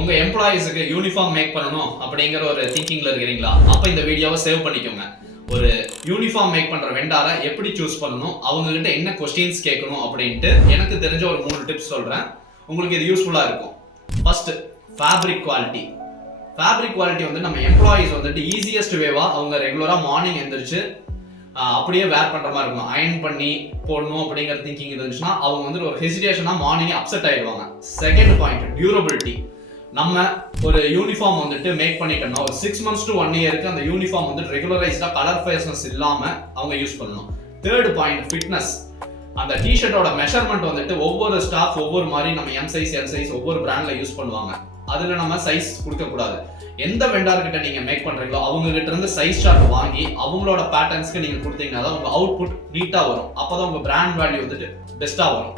உங்க எம்ப்ளாயிஸ்க்கு uniform make பண்ணணும் அப்படிங்கிற ஒரு திங்கிங்ல இருக்கிறீங்களா? அப்ப இந்த வீடியோவை சேவ் பண்ணிக்கோங்க. ஒரு யூனிஃபார்ம் மேக் பண்ற வெண்டாரை எப்படி சூஸ் பண்ணணும், அவங்க கிட்ட என்ன கொஸ்டின்ஸ் கேட்கணும் அப்படின்ட்டு எனக்கு தெரிஞ்ச ஒரு 3 டிப்ஸ் சொல்றேன். உங்களுக்கு இது யூஸ்ஃபுல்லா இருக்கும். First, fabric quality. Fabric quality வந்து நம்ம எம்ப்ளாயிஸ் வந்துட்டு ஈஸியஸ்ட் வேவா அவங்க ரெகுலரா மார்னிங் எந்திரிச்சு அப்படியே வேர் பண்ற மாதிரி இருக்கும். அயன் பண்ணி போடணும் அப்படிங்கிற திங்கிங் இருந்துச்சுன்னா அவங்க வந்துட்டு ஒரு ஹெசிடேஷனா மார்னிங் அப்செட் ஆயிடுவாங்க. Second point, durability. நம்ம ஒரு யூனிஃபார்ம் வந்துட்டு மேக் பண்ணிட்டோம்னா ஒரு 6 months to 1 yearக்கு அந்த யூனிஃபார்ம் வந்துட்டு ரெகுலரைஸ்டா கலர் ஃபேஷன்ஸ் இல்லாம அவங்க யூஸ் பண்ணணும். Third point, fitness. அந்த டிஷர்ட்டோட மெஷர்மெண்ட் வந்துட்டு ஒவ்வொரு ஸ்டாஃப் ஒவ்வொரு மாதிரி நம்ம எம் சைஸ் எல் சைஸ் ஒவ்வொரு பிராண்ட்ல யூஸ் பண்ணுவாங்க. அதுல நம்ம சைஸ் கொடுக்க கூடாது. எந்த வெண்டார் கிட்ட நீங்க மேக் பண்றீங்களோ அவங்க கிட்ட இருந்து சைஸ் சார்ட் வாங்கி அவங்களோட பேட்டர்ன்ஸ்க்கு நீங்க கொடுத்தீங்கன்னா தான் உங்க அவுட்புட் நீட்டா வரும். அப்பதான் உங்க பிராண்ட் வேல்யூ வந்துட்டு பெஸ்டா வரும்.